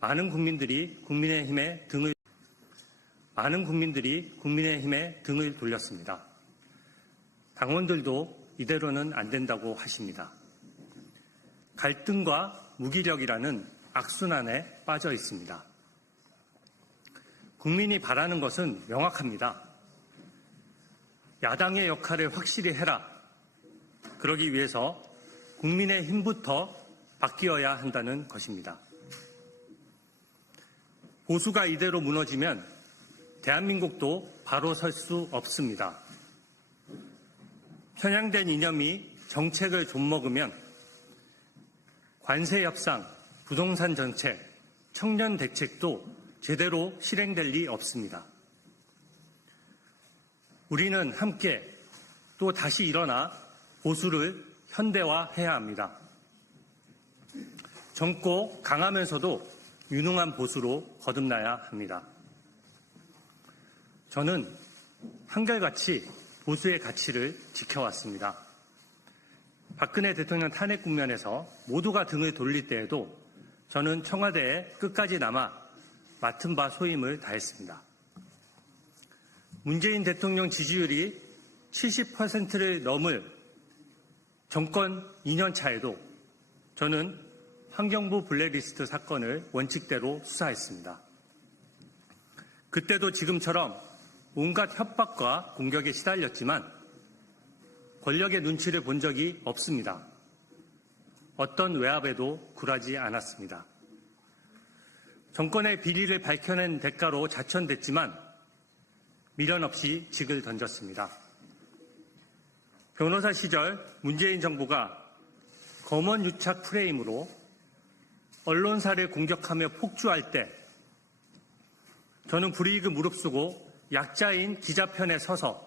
많은 국민들이 국민의힘에 등을 돌렸습니다. 당원들도 이대로는 안 된다고 하십니다. 갈등과 무기력이라는 악순환에 빠져 있습니다. 국민이 바라는 것은 명확합니다. 야당의 역할을 확실히 해라. 그러기 위해서 국민의 힘부터 바뀌어야 한다는 것입니다. 보수가 이대로 무너지면 대한민국도 바로 설 수 없습니다. 편향된 이념이 정책을 좀먹으면 관세 협상, 부동산 정책, 청년 대책도 제대로 실행될 리 없습니다. 우리는 함께 또 다시 일어나 보수를 현대화해야 합니다. 젊고 강하면서도 유능한 보수로 거듭나야 합니다. 저는 한결같이 보수의 가치를 지켜왔습니다. 박근혜 대통령 탄핵 국면에서 모두가 등을 돌릴 때에도 저는 청와대에 끝까지 남아 맡은 바 소임을 다했습니다. 문재인 대통령 지지율이 70%를 넘을 정권 2년 차에도 저는 환경부 블랙리스트 사건을 원칙대로 수사했습니다. 그때도 지금처럼 온갖 협박과 공격에 시달렸지만 권력의 눈치를 본 적이 없습니다. 어떤 외압에도 굴하지 않았습니다. 정권의 비리를 밝혀낸 대가로 자천됐지만 미련 없이 직을 던졌습니다. 변호사 시절 문재인 정부가 검언 유착 프레임으로 언론사를 공격하며 폭주할 때 저는 불이익을 무릅쓰고 약자인 기자 편에 서서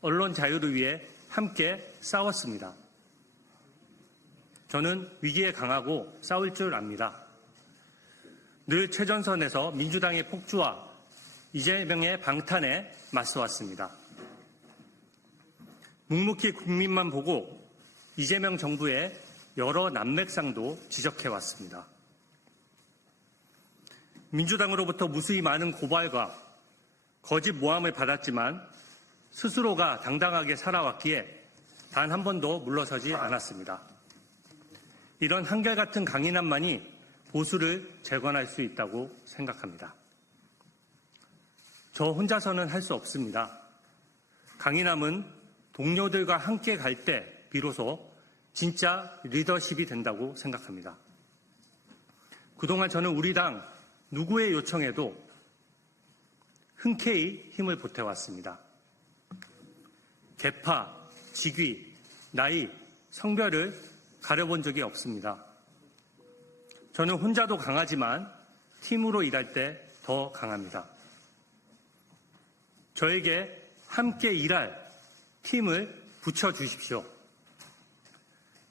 언론 자유를 위해 함께 싸웠습니다. 저는 위기에 강하고 싸울 줄 압니다. 늘 최전선에서 민주당의 폭주와 이재명의 방탄에 맞서왔습니다. 묵묵히 국민만 보고 이재명 정부의 여러 난맥상도 지적해왔습니다. 민주당으로부터 무수히 많은 고발과 거짓 모함을 받았지만 스스로가 당당하게 살아왔기에 단 한 번도 물러서지 않았습니다. 이런 한결같은 강인함만이 보수를 재건할 수 있다고 생각합니다. 저 혼자서는 할 수 없습니다. 강인함은 동료들과 함께 갈 때 비로소 진짜 리더십이 된다고 생각합니다. 그동안 저는 우리 당 누구의 요청에도 흔쾌히 힘을 보태왔습니다. 계파, 직위, 나이, 성별을 가려본 적이 없습니다. 저는 혼자도 강하지만 팀으로 일할 때 더 강합니다. 저에게 함께 일할 팀을 붙여주십시오.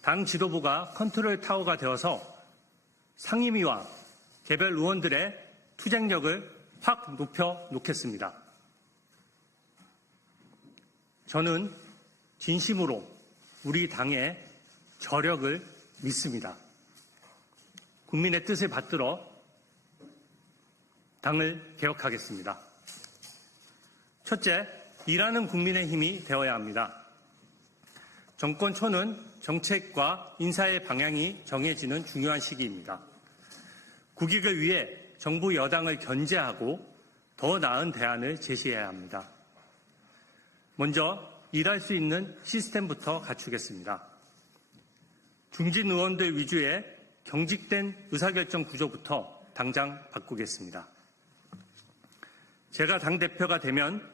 당 지도부가 컨트롤 타워가 되어서 상임위와 개별 의원들의 투쟁력을 확 높여 놓겠습니다. 저는 진심으로 우리 당의 저력을 믿습니다. 국민의 뜻을 받들어 당을 개혁하겠습니다. 첫째, 일하는 국민의 힘이 되어야 합니다. 정권 초는 정책과 인사의 방향이 정해지는 중요한 시기입니다. 국익을 위해 정부 여당을 견제하고 더 나은 대안을 제시해야 합니다. 먼저 일할 수 있는 시스템부터 갖추겠습니다. 중진 의원들 위주의 경직된 의사결정 구조부터 당장 바꾸겠습니다. 제가 당대표가 되면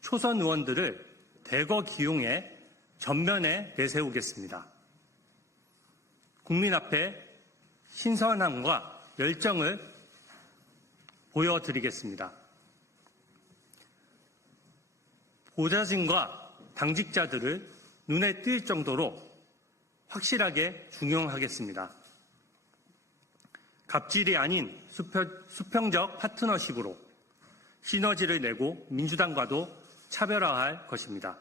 초선 의원들을 대거 기용해 전면에 내세우겠습니다. 국민 앞에 신선함과 열정을 보여드리겠습니다. 보좌진과 당직자들을 눈에 띌 정도로 확실하게 중용하겠습니다. 갑질이 아닌 수평적 파트너십으로 시너지를 내고 민주당과도 차별화할 것입니다.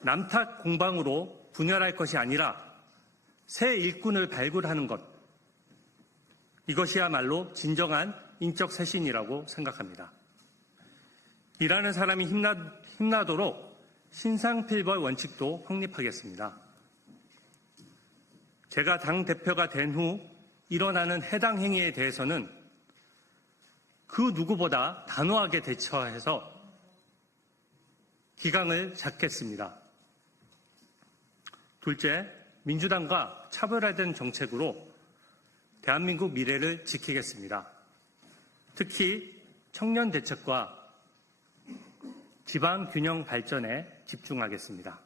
남탓 공방으로 분열할 것이 아니라 새 일꾼을 발굴하는 것, 이것이야말로 진정한 인적 쇄신이라고 생각합니다. 일하는 사람이 힘나도록 신상필벌 원칙도 확립하겠습니다. 제가 당대표가 된 후 일어나는 해당 행위에 대해서는 그 누구보다 단호하게 대처해서 기강을 잡겠습니다. 둘째, 민주당과 차별화된 정책으로 대한민국 미래를 지키겠습니다. 특히 청년 대책과 지방 균형 발전에 집중하겠습니다.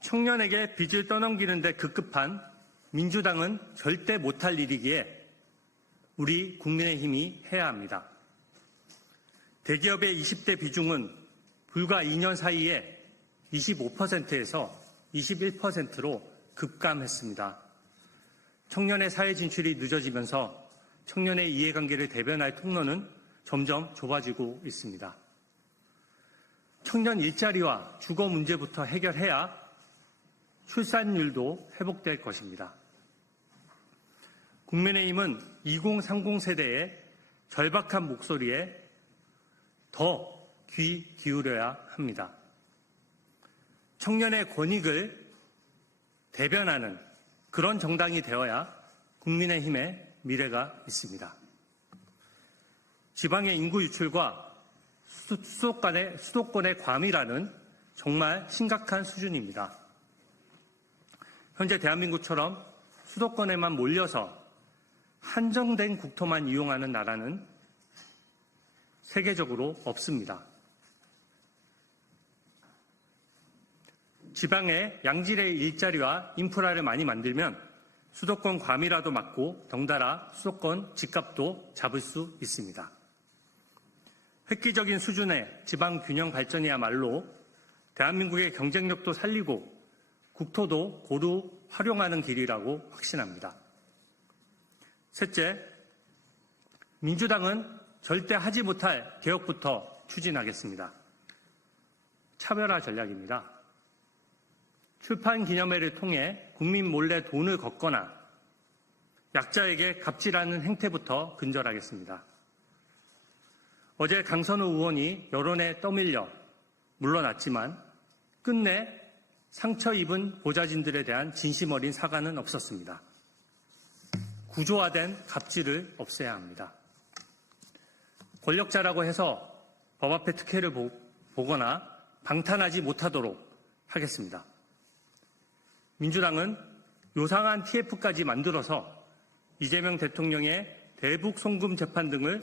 청년에게 빚을 떠넘기는 데 급급한 민주당은 절대 못할 일이기에 우리 국민의힘이 해야 합니다. 대기업의 20대 비중은 불과 2년 사이에 25%에서 21%로 급감했습니다. 청년의 사회 진출이 늦어지면서 청년의 이해관계를 대변할 통로는 점점 좁아지고 있습니다. 청년 일자리와 주거 문제부터 해결해야 출산율도 회복될 것입니다. 국민의힘은 2030 세대의 절박한 목소리에 더 귀 기울여야 합니다. 청년의 권익을 대변하는 그런 정당이 되어야 국민의힘의 미래가 있습니다. 지방의 인구 유출과 수도권의 과밀화는 정말 심각한 수준입니다. 현재 대한민국처럼 수도권에만 몰려서 한정된 국토만 이용하는 나라는 세계적으로 없습니다. 지방에 양질의 일자리와 인프라를 많이 만들면 수도권 과밀화도 막고 덩달아 수도권 집값도 잡을 수 있습니다. 획기적인 수준의 지방 균형 발전이야말로 대한민국의 경쟁력도 살리고 국토도 고루 활용하는 길이라고 확신합니다. 셋째, 민주당은 절대 하지 못할 개혁부터 추진하겠습니다. 차별화 전략입니다. 출판 기념회를 통해 국민 몰래 돈을 걷거나 약자에게 갑질하는 행태부터 근절하겠습니다. 어제 강선우 의원이 여론에 떠밀려 물러났지만 끝내 상처 입은 보좌진들에 대한 진심 어린 사과는 없었습니다. 구조화된 갑질을 없애야 합니다. 권력자라고 해서 법 앞에 특혜를 보거나 방탄하지 못하도록 하겠습니다. 민주당은 요상한 TF까지 만들어서 이재명 대통령의 대북 송금 재판 등을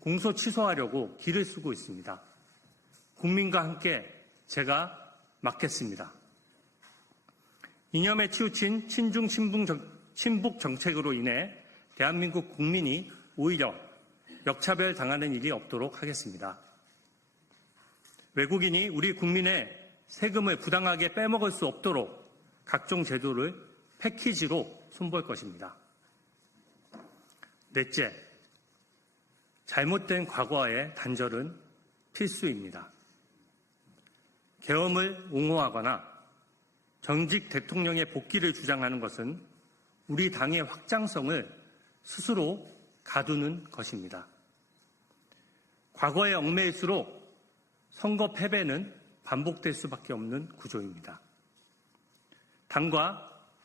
공소 취소하려고 길을 쓰고 있습니다. 국민과 함께 제가 막겠습니다. 이념에 치우친 친중 친북 정책으로 인해 대한민국 국민이 오히려 역차별 당하는 일이 없도록 하겠습니다. 외국인이 우리 국민의 세금을 부당하게 빼먹을 수 없도록 각종 제도를 패키지로 손볼 것입니다. 넷째, 잘못된 과거와의 단절은 필수입니다. 계엄을 옹호하거나 전직 대통령의 복귀를 주장하는 것은 우리 당의 확장성을 스스로 가두는 것입니다. 과거에 얽매일수록 선거 패배는 반복될 수밖에 없는 구조입니다. 당과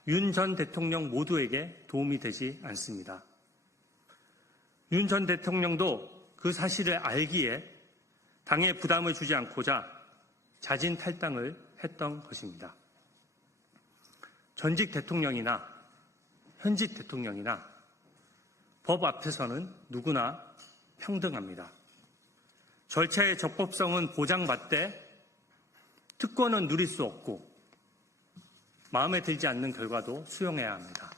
윤 전 대통령 모두에게 도움이 되지 않습니다. 윤 전 대통령도 그 사실을 알기에 당에 부담을 주지 않고자 자진 탈당을 했던 것입니다. 전직 대통령이나 현직 대통령이나 법 앞에서는 누구나 평등합니다. 절차의 적법성은 보장받되 특권은 누릴 수 없고 마음에 들지 않는 결과도 수용해야 합니다.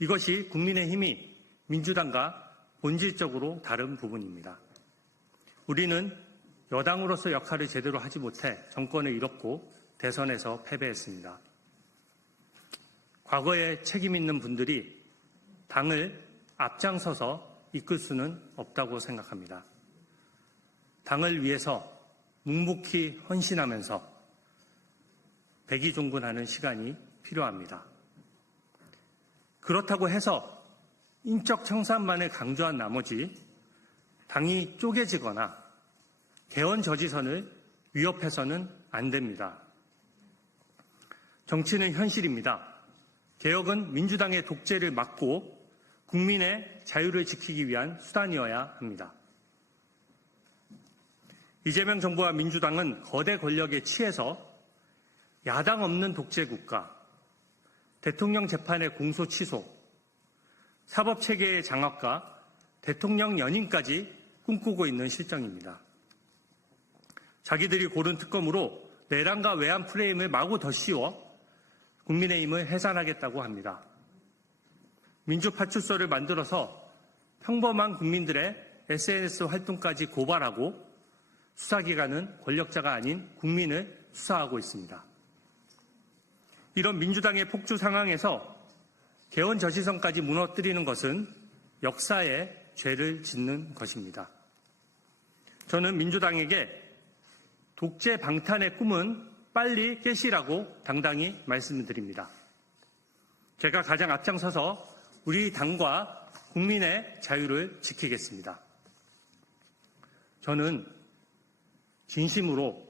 이것이 국민의힘이 민주당과 본질적으로 다른 부분입니다. 우리는 여당으로서 역할을 제대로 하지 못해 정권을 잃었고 대선에서 패배했습니다. 과거에 책임 있는 분들이 당을 앞장서서 이끌 수는 없다고 생각합니다. 당을 위해서 묵묵히 헌신하면서 백의종군하는 시간이 필요합니다. 그렇다고 해서 인적 청산만을 강조한 나머지 당이 쪼개지거나 개헌 저지선을 위협해서는 안 됩니다. 정치는 현실입니다. 개혁은 민주당의 독재를 막고 국민의 자유를 지키기 위한 수단이어야 합니다. 이재명 정부와 민주당은 거대 권력에 취해서 야당 없는 독재 국가, 대통령 재판의 공소 취소, 사법체계의 장악과 대통령 연임까지 꿈꾸고 있는 실정입니다. 자기들이 고른 특검으로 내란과 외환 프레임을 마구 더 씌워 국민의힘을 해산하겠다고 합니다. 민주파출소를 만들어서 평범한 국민들의 SNS 활동까지 고발하고 수사기관은 권력자가 아닌 국민을 수사하고 있습니다. 이런 민주당의 폭주 상황에서 개헌 저지선까지 무너뜨리는 것은 역사에 죄를 짓는 것입니다. 저는 민주당에게 독재 방탄의 꿈은 빨리 깨시라고 당당히 말씀드립니다. 제가 가장 앞장서서 우리 당과 국민의 자유를 지키겠습니다. 저는 진심으로